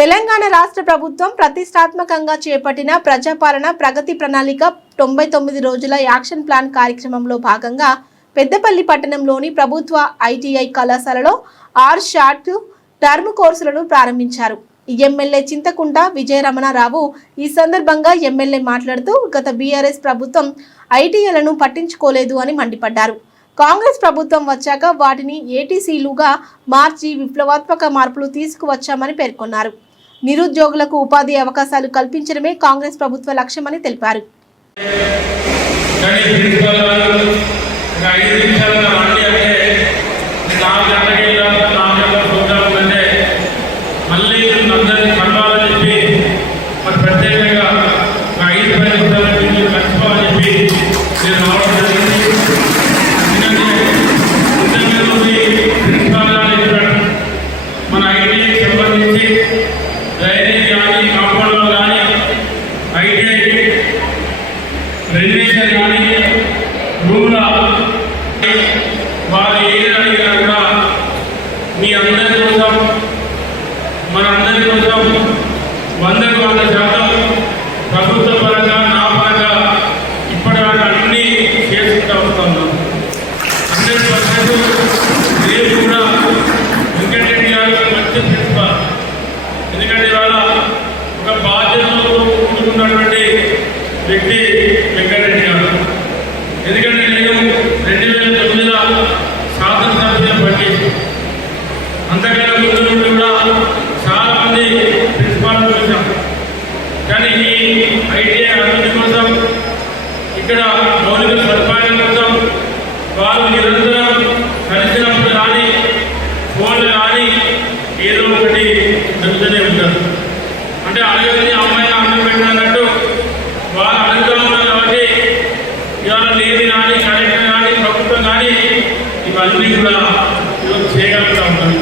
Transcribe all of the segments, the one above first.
తెలంగాణ రాష్ట్ర ప్రభుత్వం ప్రతిష్టాత్మకంగా చేపట్టిన ప్రజాపాలన ప్రగతి ప్రణాళిక 99 రోజుల యాక్షన్ ప్లాన్ కార్యక్రమంలో భాగంగా పెద్దపల్లి పట్టణంలోని ప్రభుత్వ ఐటీఐ కళాశాలలో 6 షార్ట్ టర్మ్ కోర్సులను ప్రారంభించారు. ఎమ్మెల్యే చింతకుంట విజయరమణారావు ఈ సందర్భంగా ఎమ్మెల్యే మాట్లాడుతూ గత బీఆర్ఎస్ ప్రభుత్వం ఐటీఐలను పట్టించుకోలేదు అని మండిపడ్డారు. కాంగ్రెస్ ప్రభుత్వం వచ్చాక వాటిని ఏటీసీలుగా మార్చి విప్లవాత్మక మార్పులు తీసుకువచ్చామని పేర్కొన్నారు. నిరుద్యోగులకు ఉపాధి అవకాశాలు కల్పించడమే కాంగ్రెస్ ప్రభుత్వ లక్ష్యమని తెలిపారు. మీ అందరి కోసం మనందరి కోసం 100% ప్రభుత్వ పరంగా నా పరంగా ఇప్పటివరకు అన్నీ చేసుకుంటూ వస్తున్నాం. 100% రేపు కూడా వెంకటరెడ్డి గారు మంచి ప్రిన్సిపాల్. ఎందుకంటే ఇవాళ ఒక బాధ్యతతో కూడుకున్నటువంటి వ్యక్తి వెంకటరెడ్డి గారు. ఎందుకంటే నేను 2009లో శాసనసభ్యులు పనిచేసి అంతకన్నా ముందు నుండి కూడా చాలా మంది ప్రిన్సిపాల్ చూసాం. కానీ ఈ ఐటీఐ అభివృద్ధి కోసం ఇక్కడ మౌలిక సదుపాయాల కోసం వాళ్ళు నిరంతరం కలిసినప్పుడు కానీ ఫోన్లు కానీ ఏదో ఒకటి జరుగుతూనే ఉంటారు. అంటే అడగని అమ్మాయిని అన్నం పెట్టినట్టు వాళ్ళు అడుగుతూ ఉన్నారు. కాబట్టి ఇవాళ లేని కానీ కలెక్టర్ కానీ ప్రభుత్వం కానీ ఇవన్నీ కూడా చేయగలుగుతూ ఉంటారు.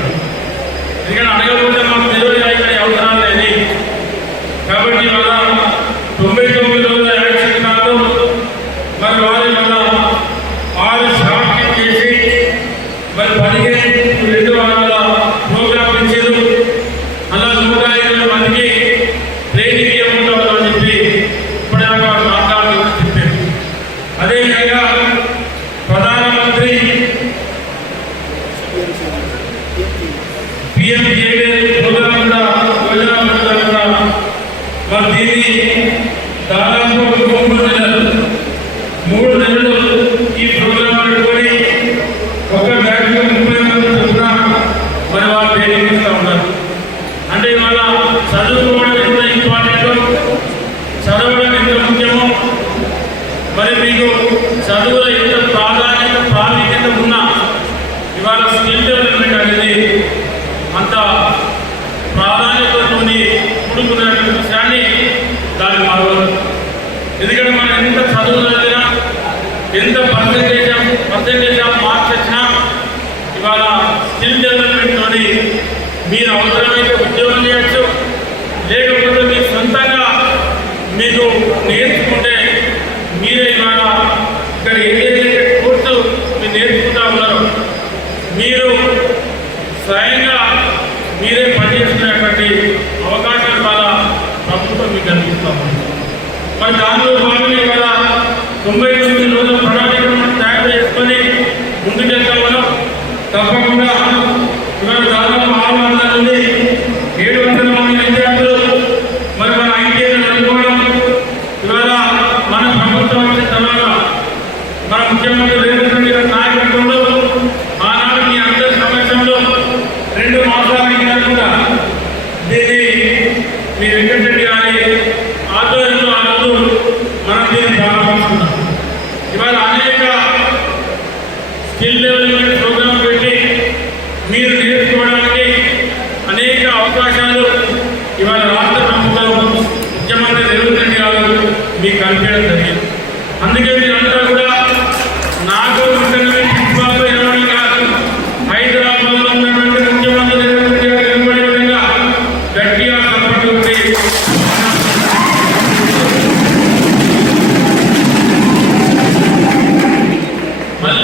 ఎందుకంటే అడగకపోతే మాకు నిర్వహించే అవసరాలు లేదు. కాబట్టి ఇవాళ 99 రోజుల యాక్షన్ ప్లాన్లో మరి వారి వల్ల 6 షార్ట్ చేసి మరి 15 వారాల ప్రోగ్రామ్ ఇచ్చారు. అలా 150 మందికి ట్రైనింగ్ ఇవ్వడం చెప్పి ఇప్పటిదాకా మాట్లాడాలని చెప్పారు. అదేవిధంగా ప్రధానమంత్రి PMJD ప్రోగ్రాం కూడా యోజన కూడా మరి దీన్ని దాదాపు 3 నెలలు ఈ ప్రోగ్రాం పెట్టుకొని ఒక బ్యాచ్లో 30 మంది చొప్పున మరి వాళ్ళు ట్రైనింగ్ ఇస్తూ ఉన్నారు. అంటే ఇవాళ చదువుకోవడం ఎంత ఇంపార్టెంటో, చదవడం ఎంత ముఖ్యమో, మరి మీకు చదువులో ఎంత ప్రాధాన్యత ఉన్నా ఇవాళ స్కిల్ డెవలప్మెంట్ అనేది అంత ప్రాధాన్యతతో కూడుకున్న విషయాన్ని దాన్ని మరవదు. ఎందుకంటే మనం ఎంత చదువు చదివినా ఎంత పర్సెంటేజ్ ఆఫ్ మార్క్స్ వచ్చినా ఇవాళ స్కిల్ డెవలప్మెంట్తో మీరు అవసరమైతే ఉద్యోగం చేయొచ్చు, లేకపోతే మీరు సొంతంగా మీకు నేర్చుకుంటే మీరే ఇవాళ ఇక్కడ ఏదైతే కోర్సు మీరు నేర్చుకుంటా ఉన్నారో మీరు స్వయంగా మీరే పనిచేసుకునేటువంటి అవకాశాలు వల్ల ప్రభుత్వం మీకు కల్పిస్తాము. మరి దానిలో భాగంగా ఇవాళ 99 రోజుల ప్రణాళికను తయారు చేసుకొని ముందుకెళ్తాం. మనం తప్పకుండా ఇవాళ దాదాపు 600 నుండి 700 మంది విద్యార్థులు మరి మన ఐటీఐలను అనుకోవడం ఇవాళ మన ప్రభుత్వం వచ్చిన తర్వాత మన ముఖ్యమంత్రి రేవంత్ రెడ్డి గారి నాయకత్వంలో ఆనాడు మీ అందరి సమక్షంలో 2 మాసాల కూడా దీన్ని మీ వెంకటరెడ్డి గారి ఆధ్వర్యంలో మనం దీన్ని ప్రారంభిస్తున్నాం. ఇవాళ అనేక స్కిల్ డెవలప్మెంట్ ప్రోగ్రాం పెట్టి మీరు నేర్చుకోవడానికి అనేక అవకాశాలు ఇవాళ రాష్ట్ర ప్రభుత్వం ముఖ్యమంత్రి రేవంత్ రెడ్డి గారు మీకు కల్పించడం జరిగింది. అందుకే